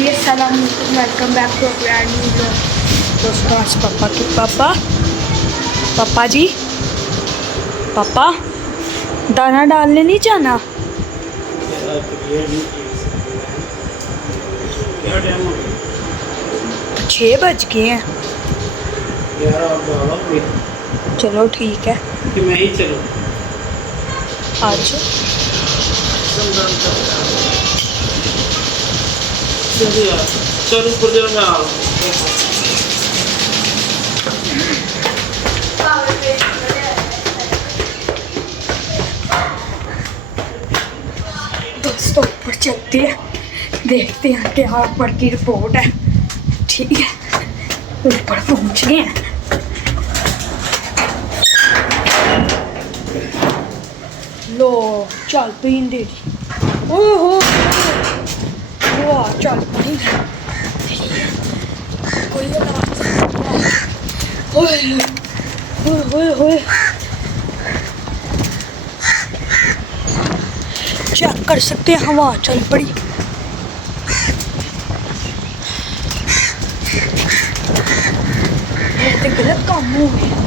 जी अस्सलाम वालेकुम, welcome back to brand new blog. दोस्तों आज पापा जी पापा दाना डालने नहीं जाना। 6 बज गए हैं। चलो ठीक है कि मैं ही चलूं आज। चल ऊपर चलो मैं आ रहा हूँ। दोस्तों ऊपर चलते हैं, देखते हैं क्या ऊपर की रिपोर्ट है। ठीक है ऊपर पहुंच गए हैं। लो चल पीन दे दी। ओहो वाह चल पी कोई होए चेक कर सकते हैं, हवा चल पड़ी। ये तो गलत काम हो गया।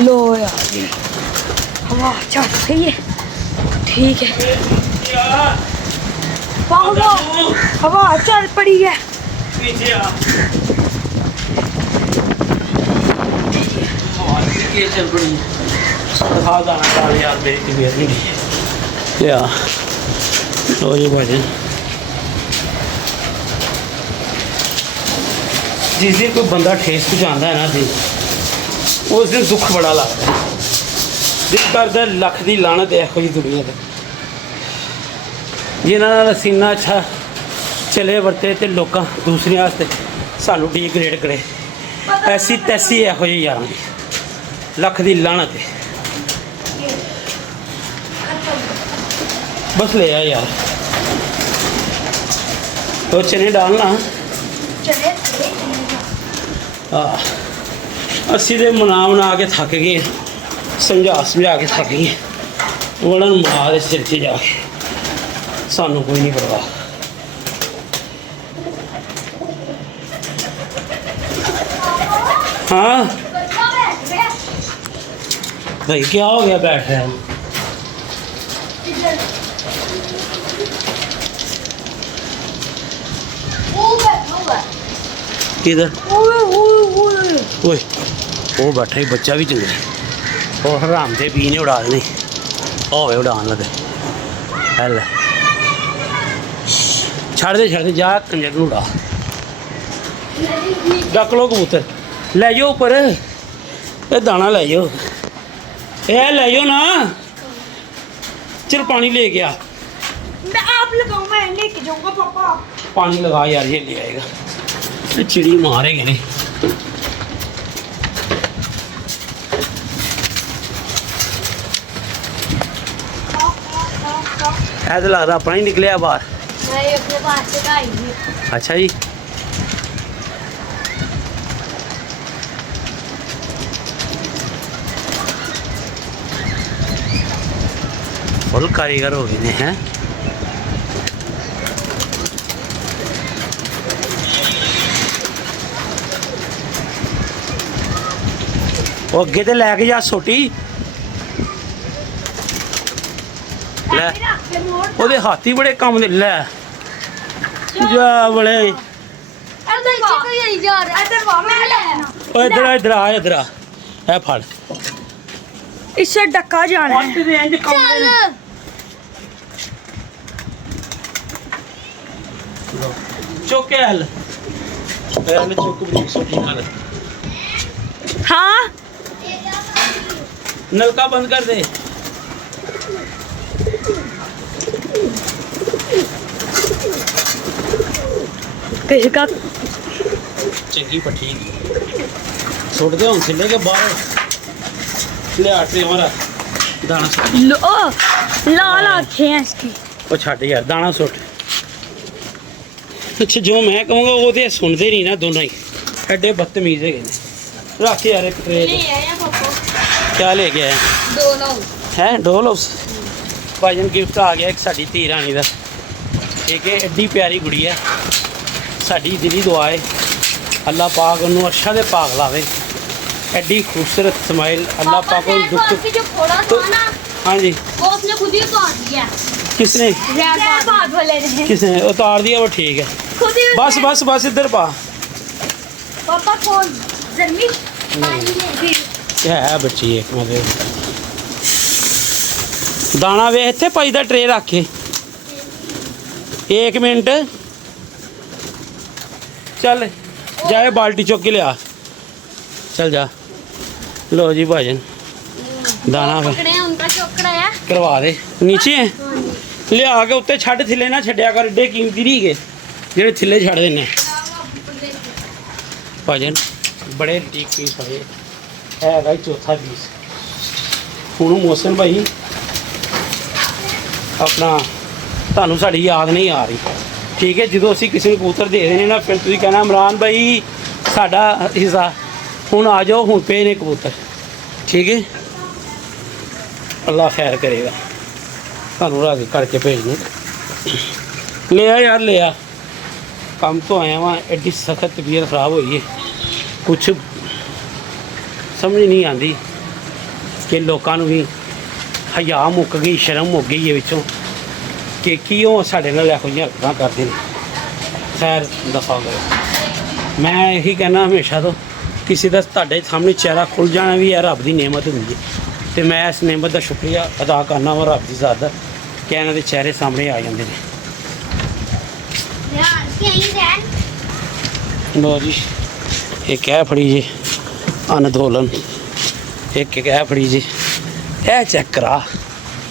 लो यार ये हवा चल रही है। ठीक है हवा चल पड़ी है। पीछे आ ये चल पड़ी दिखा दाना डाल यार, मेरी तबीयत नहीं है या लो जी भाई। जिस दिन कोई बंदा ठेस पहुँचाता है ना जी, उस दिन दुख बड़ा लगता है। दिल करता लख की लानत है यही दुनिया से जिन्होंने सीना अच्छा चले वरते तो लोग दूसरे वास्ते सानू डिग्रेड करे। ऐसी तैसी यहो जी यार लख की लानत है। बस ले आ यार तो चने डालना। हाँ असी तो मना के थक गए, समझा के थक गए। वड़न मार दे सिर च जाके, सानू कोई नहीं परवाह। हाँ भाई क्या हो गया बैठ रहे हैं? किधर ओए वो बैठा ही बच्चा भी चंगा और हराम से पीने उड़ा देने होवे उड़ान लगे। हेल छड़ दे जा कंजर नूं उड़ा। डक लो कबूतर ले जाओ ऊपर, ये दाना ले जाओ, ये ले जाओ ना। चल पानी ले गया। मैं आप लगाऊं, मैं लेके जाऊंगा पापा। पानी लगा यार, ये ले आएगा। चिड़ी मारेंगे नहीं। ऐसा लगता अपना ही निकलिया बाहर। अपने पास से आई है। अच्छा जी फुल कारीगर हो गए हैं। वो अगे तो लैके जा सोटी लै ओदे हाथी बड़े कम दे लै जा बड़े। इधर आ है फड़। इससे डक्का जाना है। चुक हल चुक बड़ी सोटी नाल। हाँ नलका बंद कर दे। किसका चंगी पट्टी सुट दे हम थले के बाहर ले आटे हमारा दाना लो लाल आंखें हैं इसकी। वो छट यार दाना सुट। अच्छा जो मैं कहूँगा वो तो सुनते नहीं ना दोनों ही, एडे बदतमीज है। रख यार एक ट्रे क्या लेके आए दो लो है डोल हाउस भाजन गिफ्ट आ गया एक साड़ी धी रानी का ठीक है एड्डी प्यारी कुड़ी है साड़ी दिली दुआ है अल्लाह पाक उन्होंने अर्शा दे पाक लावे एड्डी खूबसूरत स्माइल अल्लाह पाक को दुख जो फोड़ा था ना हाँ जी वो उसने खुद ही उतार दिया किसने बात बोले रहे किसने उतार दिया वो ठीक है खुद ही बस बस बस इधर पा पापा कौन जर्मी क्या है बच्ची एक मतलब दाना वे इतने पाई दा ट्रे रख के 1 मिनट चल जाए बाल्टी चुक के लिया चल जा लो जी भाजन दाना वे पकड़े उनका चोकड़ा है करवा दे नीचे है लिया के उत्ते छड़ थिले ना छड्या कर एडे कीमती नहीं गए जेडे थिले छड़ देने भाजन बड़े ठीक पीस पाए है भाई चौथा पीस हूँ मौसम भाई अपना ਤੁਹਾਨੂੰ ਸਾਡੀ ਯਾਦ ਨਹੀਂ ਆ ਰਹੀ ਠੀਕ ਹੈ ਜਦੋਂ ਅਸੀਂ ਕਿਸੇ ਨੂੰ ਕਬੂਤਰ ਦੇ ਦੇਣੇ ਨਾ ਫਿਰ ਤੁਸੀਂ ਕਹਿਣਾ ਇਮਰਾਨ ਭਾਈ ਸਾਡਾ ਹਿੱਸਾ ਹੁਣ ਆ ਜਾਓ ਹੁਣ ਪਏ ਨੇ ਕਬੂਤਰ ਠੀਕ ਹੈ ਅੱਲਾ ਖੈਰ ਕਰੇਗਾ ਤੁਹਾਨੂੰ ਰਾਜ਼ੀ ਕਰਕੇ ਭੇਜਣੇ ਲੈ ਆ ਯਾਰ ਲੈ ਆ ਕੰਮ ਤੋਂ ਆਇਆ ਵਾਂ ਐਡੀ ਸਖਤ ਤਬੀਅਤ ਖਰਾਬ ਹੋਈ ਹੈ ਕੁਛ ਸਮਝ ਨਹੀਂ ਆਉਂਦੀ ਕਿ ਲੋਕਾਂ ਨੂੰ ਵੀ ਹਯਾ ਮੁੱਕ ਗਈ ਸ਼ਰਮ ਮੁੱਕ ਗਈ ਹੈ ਵਿੱਚੋਂ ਕਿ ਕਿਉਂ ਸਾਡੇ ਨਾਲ ਇਹੋ ਜਿਹੀਆਂ ਹਰਕਤਾਂ ਕਰਦੇ ਨੇ ਖੈਰ ਦਫਾ ਕਰੋ ਮੈਂ ਇਹੀ ਕਹਿਣਾ ਹਮੇਸ਼ਾ ਤੋਂ ਕਿਸੇ ਦਾ ਤੁਹਾਡੇ ਸਾਹਮਣੇ ਚਿਹਰਾ ਖੁੱਲ ਜਾਣਾ ਵੀ ਇਹ ਰੱਬ ਦੀ ਨਿਆਮਤ ਹੁੰਦੀ ਹੈ ਅਤੇ ਮੈਂ ਇਸ ਨਿਆਮਤ ਦਾ ਸ਼ੁਕਰੀਆ ਅਦਾ ਕਰਨਾ ਵਾ ਰੱਬ ਦੀ ਜ਼ਾਤ ਦਾ ਕਿ ਇਹਨਾਂ ਦੇ ਚਿਹਰੇ ਸਾਹਮਣੇ ਆ ਜਾਂਦੇ ਨੇ ਲੋ ਜੀ ਇੱਕ ਹੈ ਫੜੀ ਜੀ ਅਨਦੋਲਨ ਇੱਕ ਹੈ ਫੜੀ ਜੀ ਇਹ ਚੈੱਕ ਕਰਾ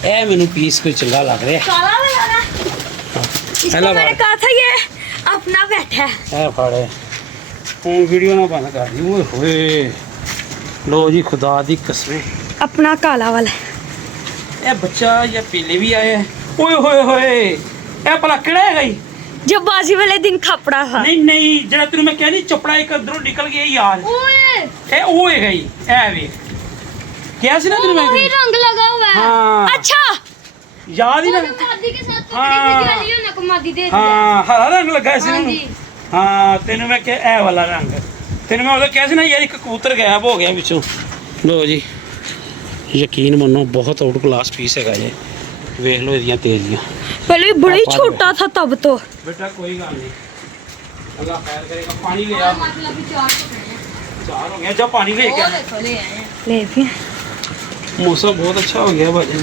ਇਹ ਮੈਨੂੰ ਪੀਸ ਕੋਈ ਚੰਗਾ ਲੱਗ ਰਿਹਾ काला वाला इसको हेलो मैंने भाई। कहा था ये अपना बैठा है ਇਹ ਫੜ ਹੁਣ ਵੀਡੀਓ ਨਾ ਬੰਦ ਕਰ ਦੀ ਓਏ ਹੋਏ ਲੋ ਜੀ ਖੁਦਾ ਦੀ ਕਸਮ अपना काला वाला ਇਹ ਬੱਚਾ ਜਾਂ ਪੀਲੇ ਵੀ ਆਇਆ ਓਏ ਹੋਏ ਹੋਏ ਇਹ ਭਲਾ ਕਿਹੜਾ ਹੈਗਾ ਜੀ जो बाजी वाले दिन खपड़ा था ਨਹੀਂ ਨਹੀਂ ਜਿਹੜਾ ਤੈਨੂੰ ਮੈਂ ਕਹਿੰਦੀ ਚਪੜਾ ਇੱਕ ਅੰਦਰੋਂ ਨਿਕਲ ਗਿਆ ਯਾਰ ओए ਇਹ ਉਹ ਹੈਗਾ ਜੀ ਇਹ ਵੇਖ ਕਿਹਾ ਸੀ ਨਾ ਤੈਨੂੰ वही ਮੈਂ रंग लगा हुआ है ਹਾਂ अच्छा ਯਾਦ ਹੀ ਨਾ मादी के साथ हाँ। पकड़ी थी वाली ना मादी दे दिया ਹਾਂ ਹਰਾ ਰੰਗ ਲੱਗਾ ਸੀ हाँ ਇਹਨੂੰ जी ਹਾਂ ਤੈਨੂੰ ਮੈਂ ਕਿਹਾ ਇਹ ਵਾਲਾ ਰੰਗ ਤੈਨੂੰ ਮੈਂ ਉਦੋਂ ਕਿਹਾ ਸੀ ਨਾ ਯਾਰ ਇੱਕ ਕਬੂਤਰ ਗਾਇਬ ਹੋ ਗਿਆ ਵਿੱਚੋਂ ਲੋ ਜੀ ਯਕੀਨ ਮੰਨੋ ਬਹੁਤ ਆਊਟ ਕਲਾਸ ਪੀਸ ਹੈਗਾ ਜੀ ਵੇਖ ਲਓ ਇਹਦੀਆਂ ਤੇਜ਼ੀਆਂ पहले बड़ा ही पापा छोटा था तब तो बेटा कोई गल नहीं अल्लाह खैर करेगा पानी ले आ मतलब भी चार पकड़े हैं चार हो गया जा पानी ले वो के देखो ले आए हैं ले भी मौसम बहुत अच्छा हो गया भाजी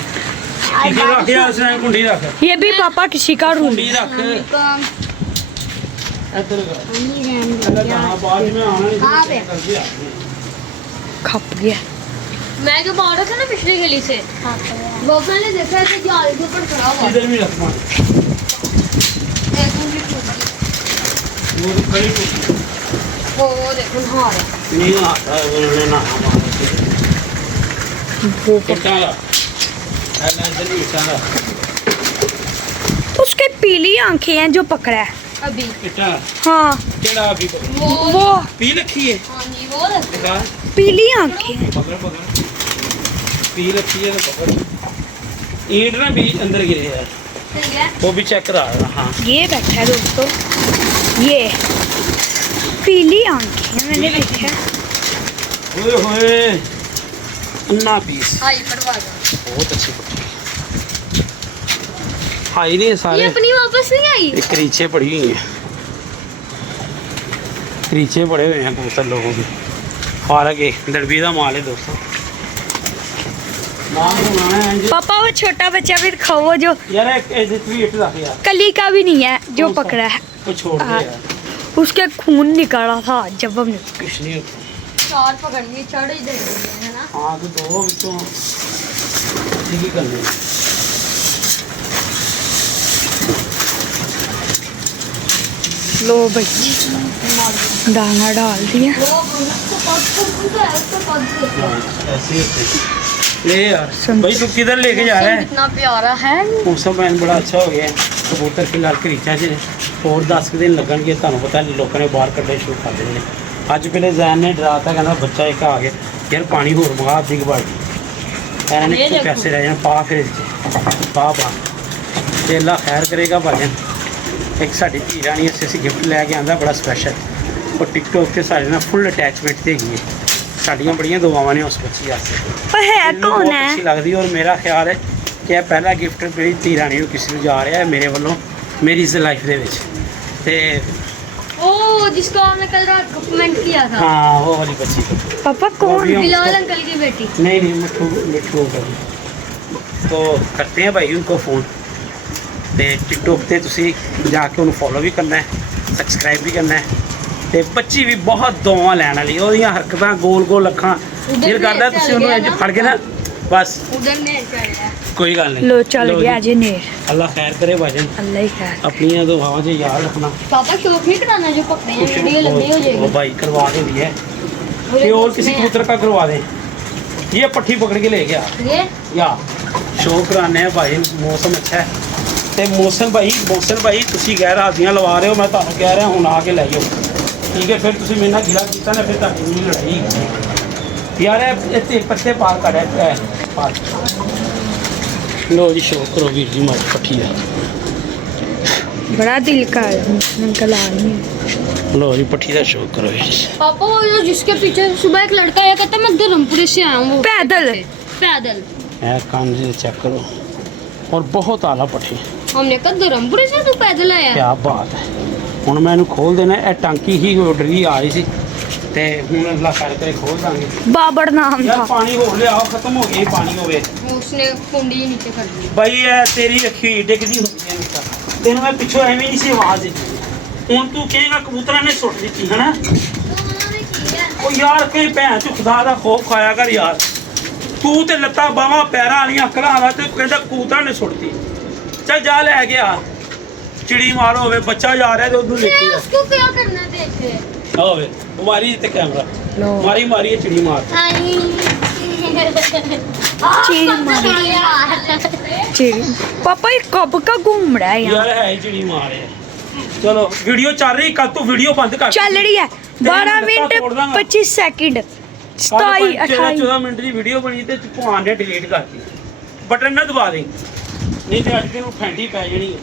किसी रख यार इसने कुंडी रख ये भी पापा किसी का रूम कुंडी रख कम इधर कर नहीं रैम अल्लाह कहां बाद में आना हाँ नहीं बे। कर दिया खप गया मैं जो बाहर था ना पिछली गली से वो मैंने देखा है कि जाल के ऊपर खड़ा हुआ इधर भी रख पानी एक उंगली टूट गई वो तो कड़ी टूटी वो देखो नहा रहा नहीं आता है उन्होंने ना हमारा वो कितना ला अल्लाह इधर भी कितना उसके पीली आंखें हैं जो पकड़ा है अभी कितना हाँ केड़ा अभी वो पी रखी है हाँ जी वो देखो दिखा पीली आंखें हैं पकड़ पकड़ पी रखी है तो पकड़ ईंट ना भी अंदर गिरे है ठीक है वो भी चेक करा रहा हाँ ये बैठा है दोस्तों ये पीली आंखें हैं मैंने देखा है ओए होए अन्ना पीस आई कटवा दो बहुत अच्छी पट्टी आई नहीं ये सारे अपनी वापस नहीं आई एक रीचे पड़ी हुई हैं रीचे पड़े हुए हैं कबूतर लोगों की फारक है दड़बी का माल है दोस्तों नाम सुनाना है जी। पापा वो छोटा बच्चा भी दिखाओ वो जो यार एक ट्वीट रख यार कली का भी नहीं है जो कौन सा? पकड़ा है वो छोड़ दे हाँ। यार उसके खून निकाला था जब हमने कुछ नहीं होता चार पकड़नी चढ़ ही दे है ना हाँ तो दो ਵਿੱਚੋਂ ठीक ही करने लो भाई दाना डाल दिया वो उसको पद है उसको पद से ऐसे होते ले यार भाई तू किधर लेके जा रहा है कितना प्यारा है मौसम मैन बड़ा अच्छा हो गया है कबूतर फिलहाल घरीचा च ਹੋਰ 10 ਕੁ ਦਿਨ ਲੱਗਣਗੇ ਤੁਹਾਨੂੰ ਪਤਾ ਲੋਕਾਂ ਨੇ ਬਾਹਰ ਕੱਢੇ ਸ਼ੁਰੂ ਕਰ ਦੇਣੇ ਨੇ ਅੱਜ ਪਹਿਲੇ ਜ਼ੈਨ ਨੇ ਡਰਾਤਾ ਕਹਿੰਦਾ ਬੱਚਾ ਇੱਕ ਆ ਗਿਆ ਯਾਰ ਪਾਣੀ ਹੋਰ ਮੰਗਾ ਅੱਧੀ ਕੁ ਬਾਲਟੀ ਇਹਨਾਂ ਨੇ ਇਹ ਕਿੱਥੇ ਦੇਖੋ। ਪੈਸੇ ਰਹਿ ਜਾਣ ਪਾ ਫਿਰ ਇੱਥੇ ਪਾ ਤੇ ਅੱਲਾ ਖੈਰ ਕਰੇਗਾ ਭਾਜਨ। ਇੱਕ ਸਾਡੀ ਧੀ ਰਾਣੀ ਅਸੀਂ ਗਿਫਟ ਲੈ ਕੇ ਆਂਦਾ ਬੜਾ ਸਪੈਸ਼ਲ। ਉਹ ਟਿਕਟੋਕ ਤੇ ਸਾਡੇ ਨਾਲ ਫੁੱਲ ਅਟੈਚਮੈਂਟ ਤੇ ਹੈਗੀ ਹੈ। ਸਾਡੀਆਂ ਬੜੀਆਂ ਦੁਆਵਾਂ ਨੇ ਉਸ ਬੱਚੀ ਵਾਸਤੇ। ਉਹ ਹੈ ਮੈਨੂੰ ਕੌਣ ਬਹੁਤ ਹੈ? ਅੱਛੀ ਲੱਗਦੀ ਔਰ ਮੇਰਾ ਖਿਆਲ ਹੈ ਕਿ ਇਹ ਪਹਿਲਾ ਗਿਫਟ ਮੇਰੀ ਧੀ ਰਾਣੀ ਨੂੰ ਕਿਸੇ ਨੂੰ ਜਾ ਰਿਹਾ ਹੈ ਮੇਰੇ ਵੱਲੋਂ ਮੇਰੀ ਇਸ ਲਾਈਫ ਦੇ ਵਿੱਚ। ਤੇ ओ जिसको हमने कल रात को कमेंट किया था, हाँ वो वाली बच्ची को पापा वो कौन भी हम बिलाल उसको- अंकल की बेटी। नहीं नहीं मिट्टू मिट्टू कर तो करते हैं भाई उनको फ़ोन ਤੇ ਟਿਕਟੋਕ ਤੇ ਤੁਸੀਂ ਜਾ ਕੇ ਉਹਨੂੰ ਫੋਲੋ ਵੀ ਕਰਨਾ ਹੈ, ਸਬਸਕ੍ਰਾਈਬ ਵੀ ਕਰਨਾ ਹੈ। ਤੇ ਬੱਚੀ ਵੀ ਬਹੁਤ ਦੁਆਵਾਂ ਲੈਣ ਵਾਲੀ, ਉਹਦੀਆਂ ਹਰਕਤਾਂ ਗੋਲ ਗੋਲ ਅੱਖਾਂ ਦਿਲ ਕਰਦਾ ਤੁਸੀਂ ਉਹਨੂੰ ਇੰਜ ਫੜ ਕੇ ਨਾ ਬਸ उधर ने चढ़ा। ਕੋਈ ਗੱਲ ਨਹੀਂ। लो चल ਲਓ गया ਜੀ, जी नेर ਅੱਲਾ ਖੈਰ ਕਰੇ ਭਾਜਨ। अल्लाह ही खैर। ਆਪਣੀਆਂ ਦੁਆਵਾਂ 'ਚ ਯਾਦ ਰੱਖਣਾ। पापा शौक नहीं कराना जो पकड़े हैं, कुछ वीडियो लंबी हो वो जाएगी। भाई करवा के दिया है बोले कि और तो किसी उसमें- कबूतर का करवा दें। ये पट्टी पकड़ के ले गया ये या शो कराने हैं भाई। मौसम अच्छा है ਤੇ ਮੌਸਮ ਭਾਈ ਤੁਸੀਂ ਗੈਰ ਹਾਜ਼ਰੀਆਂ ਲਵਾ ਰਹੇ ਹੋ। ਮੈਂ ਤੁਹਾਨੂੰ ਕਹਿ ਰਿਹਾ ਹੁਣ ਆ ਕੇ ਲੈ ਜਾਓ, ਠੀਕ ਹੈ? ਫਿਰ ਤੁਸੀਂ ਮੇਰੇ ਨਾਲ ਗਿਲਾ ਕੀਤਾ ਨਾ ਫਿਰ ਤੁਹਾਡੀ ਵੀ ਲੜਾਈ ਯਾਰ। ਇਹ ਤੇ ਪੱਤੇ ਪਾਰ ਕਰਿਆ ਪਾਰ। ਲੋ ਜੀ ਸ਼ੋ ਕਰੋ ਵੀਰ ਜੀ ਮਾਰੀ ਪੱਠੀ ਦਾ। बड़ा दिल का अंकल आ नहीं। ਲੋ ਜੀ ਪੱਠੀ ਦਾ ਸ਼ੋ ਕਰੋ ਵੀਰ ਜੀ। पापा वो जो जिसके पीछे सुबह एक लड़का आया कहता मैं धर्मपुरी से आया हूँ, वो पैदल। पैदल। ਇਹ ਕੰਨ ਜੀ ਚੈੱਕ ਕਰੋ ਔਰ ਬਹੁਤ ਆਲਾ ਪੱਠੀ। हमने कहा धर्मपुरी से तू पैदल आया? ਕਿਆ ਬਾਤ ਹੈ। ਹੁਣ ਮੈਂ ਇਹਨੂੰ ਖੋਲ ਦੇਣਾ। ਇਹ ਟਾਂਕੀ ਹੀ ਆਰਡਰੀ ਆ ਰਹੀ ਸੀ ਤੇ ਹੁਣ ਅੱਲਾ ਖੈਰ ਕਰੇ ਖੋਲ ਦਾਂਗੇ। बाबर नाम ਯਾਰ था। ਪਾਣੀ ਹੋਰ ਲਿਆਓ, ਖਤਮ ਹੋ ਗਈ ਪਾਣੀ ਹੋਵੇ। उसने कुंडी नीचे कर दी। ਬਾਈ ਇਹ ਤੇਰੀ ਰੱਖੀ ਹੋਈ ਡਿੱਗਦੀ ਹੁੰਦੀ ਹੈ ਨਿੱਕਾ। ਤੈਨੂੰ ਮੈਂ ਪਿੱਛੋਂ ਐਵੇਂ ਨਹੀਂ ਸੀ ਆਵਾਜ਼ ਦਿੱਤੀ। ਹੁਣ ਤੂੰ ਕਹੇਗਾ ਕਬੂਤਰਾਂ ਨੇ ਸੁੱਟ ਦਿੱਤੀ ਹੈ ਨਾ। ਉਹ ਯਾਰ ਕਈ ਭੈਣ ਚ ਖੁਦਾ ਦਾ ਖੌਫ ਖਾਇਆ ਕਰ ਯਾਰ। ਤੂੰ ਤੇ ਲੱਤਾਂ ਬਾਹਾਂ ਪੈਰਾਂ ਵਾਲੀਆਂ ਅਕਲਾਂ ਵਾਲਾ ਤੇ ਕਹਿੰਦਾ ਕਬੂਤਰਾਂ ਨੇ ਸੁੱਟਤੀ। ਚੱਲ ਜਾ ਲੈ ਗਿਆ। ਚਿੜੀ ਮਾਰ ਹੋਵੇ ਬੱਚਾ ਜਾ ਰਿਹਾ ਤੇ ਉਹਨੂੰ ਦੇਖੀ ਜਾ उसको क्या करना देखे? ਹੋਵੇ ਮਾਰੀ ਤੇ ਕੈਮਰਾ लो ਮਾਰੀ ਮਾਰੀ ਚਿੜੀ ਮਾਰ। चिड़ी। पापा ये कब का घूम रहा है ਯਾਰ यहाँ? ਹੈ ਹੀ ਚਿੜੀ ਮਾਰ ਰਿਹਾ। ਚਲੋ ਵੀਡੀਓ ਚੱਲ ਰਹੀ, ਕੱਲ ਤੋਂ ਵੀਡੀਓ ਬੰਦ ਕਰ। चल रही है 12 मिनट 25 सेकंड 27 28। 14 ਮਿੰਟ ਦੀ ਵੀਡੀਓ ਬਣੀ ਤੇ ਭਗਵਾਨ ਨੇ ਡਿਲੀਟ ਕਰਤੀ। ਬਟਨ ਨਾ ਦਬਾ ਦੇ ਨਹੀਂ ਤੇ ਅੱਜ ਤੈਨੂੰ ਫੈਂਟੀ ਪੈ ਜਾਣੀ ਹੈ।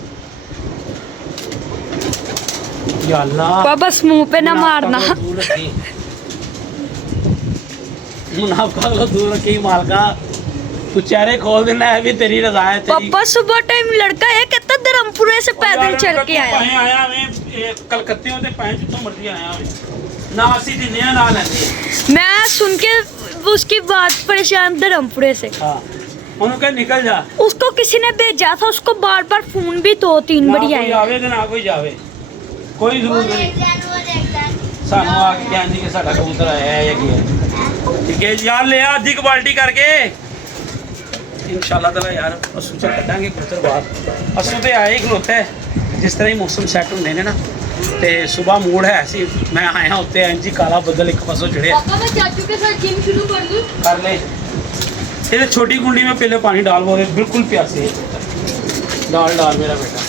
ਯਾ ਅੱਲਾ पापा मुंह पे ना मारना। मुनाफा को दूर रखी मालका। तू चेहरे खोल देना है भी तेरी रजा है तेरी। पापा सुबह टाइम लड़का है कहता धर्मपुरे से पैदल चल के आया। पाए आया मैं कलकत्ते होते पाए जितों मर्जी आया मैं ना असी दिने ना लेंदे। मैं सुन के उसकी बात परेशान धर्मपुरे से। हां ਉਹਨੂੰ ਕਹ ਨਿਕਲ ਜਾ। उसको किसी ने भेजा था, उसको बार बार फोन भी 2-3 ਨਾ बारी ਕੋਈ आए। ਆਵੇ ਤੇ ਨਾ ਕੋਈ ਜਾਵੇ, ਕੋਈ ਜ਼ਰੂਰ ਨਹੀਂ। ਸਾਨੂੰ ਆ ਕੇ ਕਹਿੰਦੀ ਕਿ ਸਾਡਾ ਕਬੂਤਰ ਆਇਆ ਹੈ ਜਾਂ ਕੀ ਹੈ। ਠੀਕ ਹੈ ਯਾਰ ਲਿਆ ਅੱਧੀ ਕੁਆਲਿਟੀ ਕਰਕੇ ਇਨਸ਼ਾਅੱਲਾ ਤਾਲਾ ਯਾਰ ਅਸੂ ਚ ਕੱਢਾਂਗੇ ਕਬੂਤਰ ਬਾਹਰ। ਅਸੂ ਤੇ ਆਏ ਖਲੋਤਾ ਹੈ ਜਿਸ ਤਰ੍ਹਾਂ ਹੀ ਮੌਸਮ ਸੈੱਟ ਹੁੰਦੇ ਨੇ ਨਾ। ਤੇ ਸਵੇਰ ਮੂਡ ਹੈ ਸੀ ਮੈਂ ਆਇਆ ਉੱਤੇ ਇੰਜ ਹੀ ਕਾਲਾ ਬੱਦਲ ਇੱਕ ਪਾਸੋਂ ਚੜਿਆ। पापा मैं चाचू के साथ जिम शुरू कर दूं? कर ले। ये छोटी कुंडी में पहले पानी डाल, वो बिल्कुल प्यासे डाल मेरा बेटा।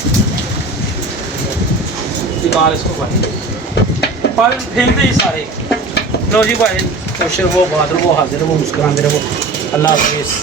निकाल इसको भाई पर फेंकते ही सारे। लो जी भाई खुश रहो, बात रहो, हाजिर रहो, मुस्कुराते रहो। अल्लाह हाफिज़।